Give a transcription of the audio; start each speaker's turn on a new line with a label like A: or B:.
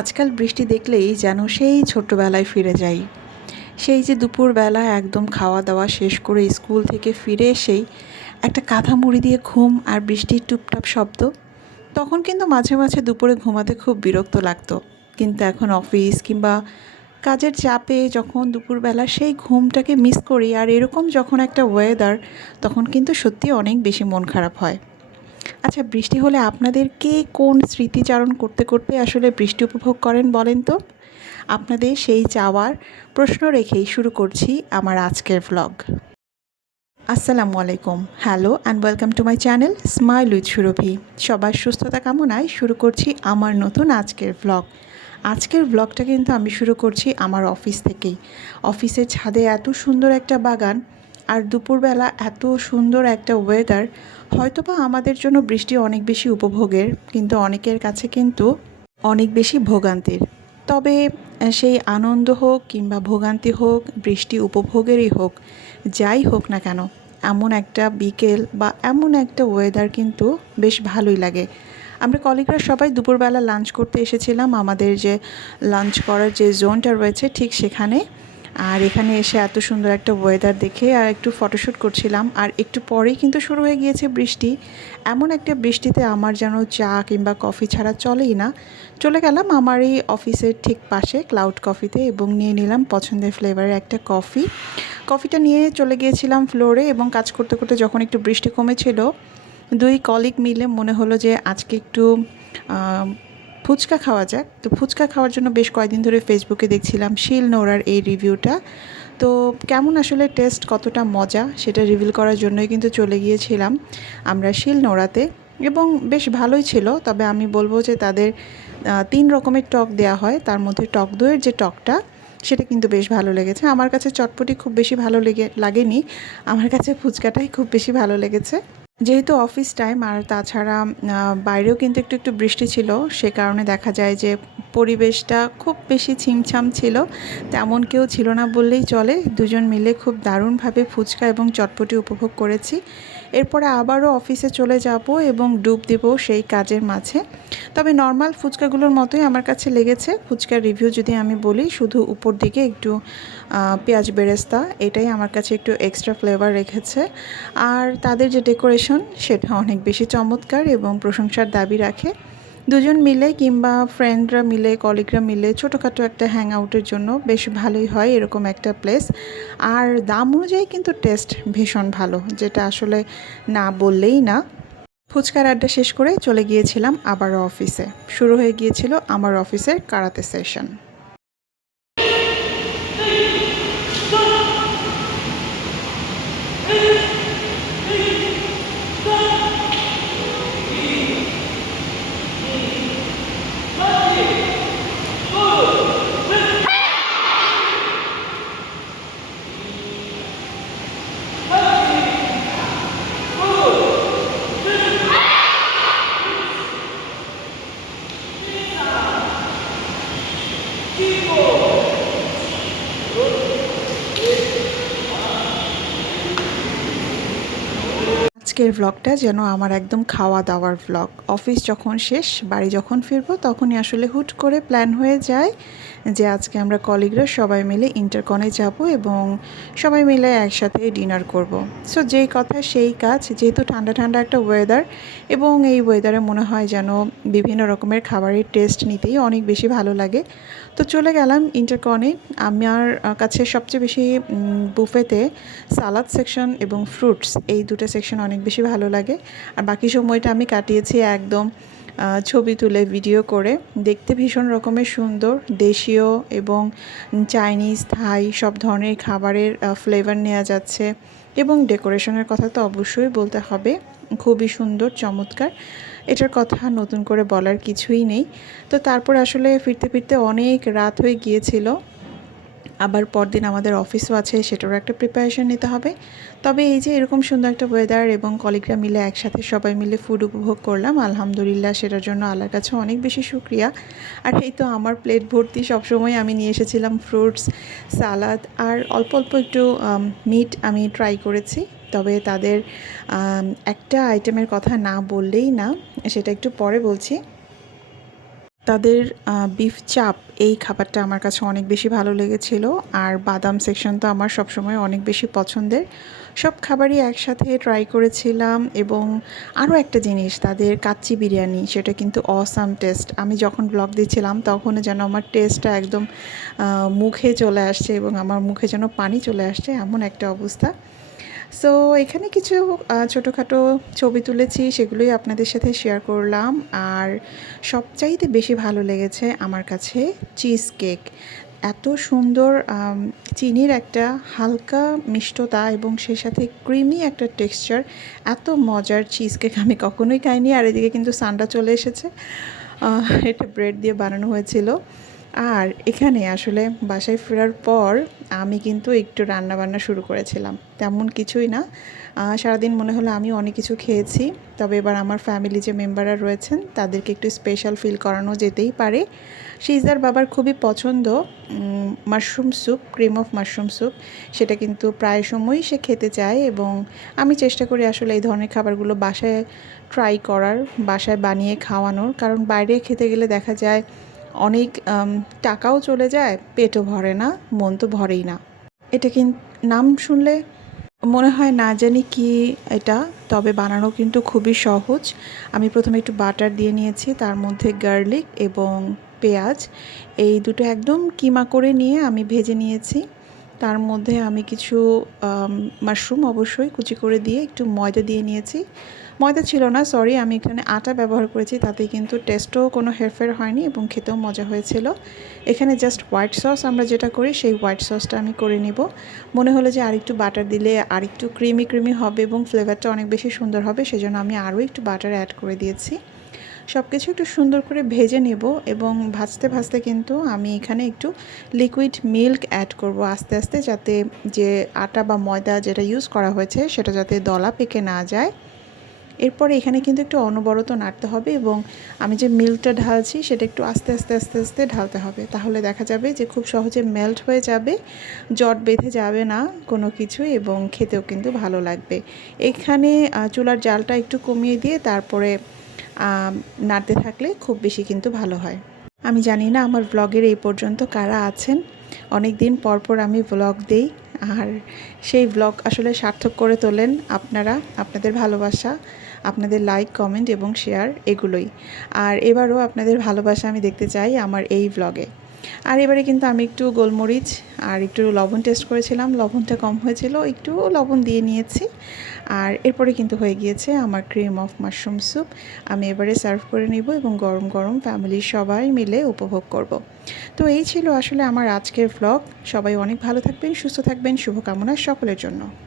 A: আজকাল বৃষ্টি দেখলেই যেন সেই ছোট্টবেলায় ফিরে যাই। সেই যে দুপুরবেলা একদম খাওয়া দাওয়া শেষ করে স্কুল থেকে ফিরে এসেই একটা কাঁথা মুড়ি দিয়ে ঘুম আর বৃষ্টির টুপটাপ শব্দ, তখন কিন্তু মাঝে মাঝে দুপুরে ঘুমাতে খুব বিরক্ত লাগতো। কিন্তু এখন অফিস কিংবা কাজের চাপে যখন দুপুরবেলা সেই ঘুমটাকে মিস করি আর এরকম যখন একটা ওয়েদার তখন কিন্তু সত্যি অনেক বেশি মন খারাপ হয়। আচ্ছা বৃষ্টি হলে আপনাদের কে কোন স্মৃতিচারণ করতে করতে আসলে বৃষ্টি উপভোগ করেন বলেন তো? আপনাদের সেই চাওয়ার প্রশ্ন রেখেই শুরু করছি আমার আজকের ভ্লগ আসসালামু আলাইকুম। Hello and welcome to my channel smile with Surabhi সবার সুস্থতা কামনায় শুরু করছি আমার নতুন আজকের ভ্লগ আজকের ব্লগটা কিন্তু আমি শুরু করছি আমার অফিস থেকেই। অফিসের ছাদে এত সুন্দর একটা বাগান আর দুপুরবেলা এত সুন্দর একটা ওয়েদার হয়তোবা আমাদের জন্য বৃষ্টি অনেক বেশি উপভোগের, কিন্তু অনেকের কাছে কিন্তু অনেক বেশি ভোগান্তির। তবে সেই আনন্দ হোক কিংবা ভোগান্তি হোক, বৃষ্টি উপভোগেরই হোক, যাই হোক না কেন, এমন একটা বিকেল বা এমন একটা ওয়েদার কিন্তু বেশ ভালোই লাগে। আমরা কলিগরা সবাই দুপুরবেলা লাঞ্চ করতে এসেছিলাম। আমাদের যে লাঞ্চ করার যে জোনটা রয়েছে, ঠিক সেখানে আর এখানে এসে এত সুন্দর একটা ওয়েদার দেখে, আর একটু ফটোশ্যুট করছিলাম, আর একটু পরেই কিন্তু শুরু হয়ে গিয়েছে বৃষ্টি। এমন একটা বৃষ্টিতে আমার যেন চা কিংবা কফি ছাড়া চলেই না। চলে গেলাম আমার এই অফিসের ঠিক পাশে ক্লাউড কফিতে এবং নিয়ে নিলাম পছন্দের ফ্লেভারের একটা কফি কফিটা নিয়ে চলে গিয়েছিলাম ফ্লোরে এবং কাজ করতে করতে যখন একটু বৃষ্টি কমেছিল, দুই কলিগ মিলে মনে হলো যে আজকে একটু ফুচকা খাওয়া যাক। তো ফুচকা খাওয়ার জন্য বেশ কয়েকদিন ধরে ফেসবুকে দেখছিলাম শিল নোড়ার এই রিভিউটা। তো কেমন আসলে টেস্ট, কতটা মজা সেটা রিভিল করার জন্যই কিন্তু চলে গিয়েছিলাম আমরা শিল নোড়াতে এবং বেশ ভালোই ছিল, তবে আমি বলব যে তাদের তিন রকমের টক দেয়া হয়। তার মধ্যে টক দইয়ের যে টকটা, সেটা কিন্তু বেশ ভালো লেগেছে। আমার কাছে চটপটি খুব বেশি ভালো লেগে, লাগেনি। আমার কাছে ফুচকাটাই খুব বেশি ভালো লেগেছে। যেহেতু অফিস টাইম, আর তাছাড়া বাইরেও কিন্তু একটু একটু বৃষ্টি ছিল, সে কারণে দেখা যায় যে পরিবেশটা খুব বেশি ছিমছাম ছিল, তেমন কেউ ছিল না বললেই চলে। দুজন মিলে খুব দারুণভাবে ফুচকা এবং চটপটি উপভোগ করেছি। এরপরে আবারও অফিসে চলে যাব এবং ডুব দেব সেই কাজের মাঝে। তবে নর্মাল ফুচকাগুলোর মতোই আমার কাছে লেগেছে। ফুচকার রিভিউ যদি আমি বলি, শুধু উপর দিকে একটু পেঁয়াজ বেরেস্তা, এটাই আমার কাছে একটু এক্সট্রা ফ্লেভার রেখেছে। আর তাদের যে ডেকোরেশন সেটা অনেক বেশি চমৎকার এবং প্রশংসার দাবি রাখে। দুজন মিলে কিংবা ফ্রেন্ডরা মিলে কলিগরা মিলে ছোটোখাটো একটা হ্যাং আউটের জন্য বেশ ভালোই হয় এরকম একটা প্লেস আর দাম অনুযায়ী কিন্তু টেস্ট ভীষণ ভালো, যেটা আসলে না বললেই না। ফুচকার আড্ডা শেষ করে চলে গিয়েছিলাম আবারও অফিসে শুরু হয়ে গিয়েছিল আমার অফিসের কারাতে সেশন আজকের ভ্লগটা যেন আমার একদম খাওয়া দাওয়ার ভ্লগ অফিস যখন শেষ, বাড়ি যখন ফিরবো, তখনই আসলে হুট করে প্ল্যান হয়ে যায় যে আজকে আমরা কলিগরা সবাই মিলে ইন্টারকনে যাব এবং সবাই মিলে একসাথে ডিনার করব। সো যেই কথা, সেই কাজ। যেহেতু ঠান্ডা ঠান্ডা একটা ওয়েদার এবং এই ওয়েদারে মনে হয় যেন বিভিন্ন রকমের খাবারের টেস্ট নিতেই অনেক বেশি ভালো লাগে। তো চলে গেলাম ইন্টারকনে আমার কাছে সবচেয়ে বেশি বুফেতে সালাদ সেকশন এবং ফ্রুটস এই দুটো সেকশন অনেক বেশি ভালো লাগে। আর বাকি সময়টা আমি কাটিয়েছি একদম ছবি তুলে ভিডিও করে। দেখতে ভীষণ রকমের সুন্দর, দেশীয় এবং চাইনিজ থাই সব ধরনের খাবারের ফ্লেভার নেওয়া যাচ্ছে। এবং ডেকোরেশনের কথা তো অবশ্যই বলতে হবে। খুবই সুন্দর, চমৎকার। এটার কথা নতুন করে বলার কিছুই নেই। তো তারপর আসলে ফিরতে ফিরতে অনেক রাত হয়ে গিয়েছিল। আবার পরদিন আমাদের অফিসও আছে, সেটারও একটা প্রিপারেশন নিতে হবে। তবে এই যে এরকম সুন্দর একটা ওয়েদার এবং কলিগরা মিলে একসাথে সবাই মিলে ফুড উপভোগ করলাম, আলহামদুলিল্লাহ সেটার জন্য আল্লাহর কাছে অনেক বেশি শুক্রিয়া। আর এই তো আমার প্লেট ভর্তি সবসময় আমি নিয়ে এসেছিলাম ফ্রুটস সালাদ আর অল্প অল্প একটু মিট আমি ট্রাই করেছি। তবে তাদের একটা আইটেমের কথা না বললেই না। সেটা একটু পরে বলছি। তাদের বিফ চাপ এই খাবারটা আমার কাছে অনেক বেশি ভালো লেগেছিল। আর বাদাম সেকশন তো আমার সবসময় অনেক বেশি পছন্দের। সব খাবারই একসাথে ট্রাই করেছিলাম এবং আরও একটা জিনিস, তাদের কাচ্চি বিরিয়ানি, সেটা কিন্তু অসাম টেস্ট আমি যখন ব্লগ দিচ্ছিলাম তখন যেন আমার টেস্টটা একদম মুখে চলে আসছে এবং আমার মুখে যেন পানি চলে আসছে, এমন একটা অবস্থা। সো এখানে কিছু ছোটোখাটো ছবি তুলেছি, সেগুলোই আপনাদের সাথে শেয়ার করলাম। আর সবচাইতে বেশি ভালো লেগেছে আমার কাছে চিজ কেক এত সুন্দর চিনির একটা হালকা মিষ্টতা এবং সেই সাথে ক্রিমি একটা টেক্সচার এত মজার চিজ কেক আমি কখনোই খাইনি, আর এদিকে কিন্তু সানডা চলে এসেছে। এটা ব্রেড দিয়ে বানানো হয়েছিল। আর এখানে আসলে বাসায় ফেরার পর আমি কিন্তু একটু রান্না বান্না শুরু করেছিলাম। তেমন কিছুই না। সারাদিন মনে হলো আমি অনেক কিছু খেয়েছি। তবে এবার আমার ফ্যামিলি যে মেম্বাররা রয়েছেন, তাদেরকে একটু স্পেশাল ফিল করানো যেতেই পারে। সিজার বাবার খুবই পছন্দ mushroom soup cream of mushroom soup সেটা কিন্তু প্রায় সময়ই সে খেতে চায় এবং আমি চেষ্টা করি আসলে এই ধরনের খাবারগুলো বাসায় ট্রাই করার, বাসায় বানিয়ে খাওয়ানোর। কারণ বাইরে খেতে গেলে দেখা যায় অনেক টাকাও চলে যায়, পেটও ভরে না, মন তো ভরেই না। এটা কিন্তু নাম শুনলে মনে হয় না জানি কি এটা, তবে বানানো কিন্তু খুবই সহজ। আমি প্রথমে একটু বাটার দিয়ে নিয়েছি, তার মধ্যে গার্লিক এবং পেঁয়াজ। এই দুটো একদম কিমা করে নিয়ে আমি ভেজে নিয়েছি। তার মধ্যে আমি কিছু মাশরুম অবশ্যই কুচি করে দিয়ে একটু ময়দা দিয়ে নিয়েছি। ময়দা ছিল না সরি আমি এখানে আটা ব্যবহার করেছি, তাতে কিন্তু টেস্টও কোনো হেরফের হয়নি এবং খেতেও মজা হয়েছিল। এখানে জাস্ট হোয়াইট সস আমরা যেটা করি, সেই হোয়াইট সসটা আমি করে নিব। মনে হলো যে আরেকটু বাটার দিলে আরেকটু ক্রিমি ক্রিমি হবে এবং ফ্লেভারটা অনেক বেশি সুন্দর হবে, সেজন্য আমি আরও একটু বাটার অ্যাড করে দিয়েছি। সব কিছু একটু সুন্দর করে ভেজে নেব এবং ভাজতে ভাজতে কিন্তু আমি এখানে একটু লিকুইড মিল্ক অ্যাড করব আস্তে আস্তে যাতে যে আটা বা ময়দা যেটা ইউজ করা হয়েছে সেটা যাতে দলা পেকে না যায়। এরপরে এখানে কিন্তু একটু অনবরত নাড়তে হবে এবং আমি যে মিল্কটা ঢালছি সেটা একটু আস্তে আস্তে আস্তে আস্তে ঢালতে হবে। তাহলে দেখা যাবে যে খুব সহজে মেল্ট হয়ে যাবে, জট বেঁধে যাবে না কোনো কিছু এবং খেতেও কিন্তু ভালো লাগবে। এখানে চুলার জালটা একটু কমিয়ে দিয়ে তারপরে নাড়তে থাকলে খুব বেশি কিন্তু ভালো হয়। আমি জানি না আমার ব্লগের এই পর্যন্ত কারা আছেন। অনেক দিন পর পর আমি ব্লগ দেই। আর সেই ব্লগ আসলে সার্থক করে তোলেন আপনারা, আপনাদের ভালোবাসা, আপনাদের লাইক কমেন্ট এবং শেয়ার এগুলোই। আর এবারও আপনাদের ভালোবাসা আমি দেখতে চাই আমার এই ব্লগে আর এবারে কিন্তু আমি একটু গোলমরিচ আর একটু লবণ টেস্ট করেছিলাম। লবণটা কম হয়েছিল, একটু লবণ দিয়ে নিয়েছি। আর এরপরে কিন্তু হয়ে গিয়েছে আমার ক্রিম অফ মাশরুম স্যুপ আমি এবারে সার্ভ করে নিব এবং গরম গরম ফ্যামিলির সবাই মিলে উপভোগ করব। তো এই ছিল আসলে আমার আজকের ভ্লগ সবাই অনেক ভালো থাকবেন, সুস্থ থাকবেন, শুভকামনা সকলের জন্য।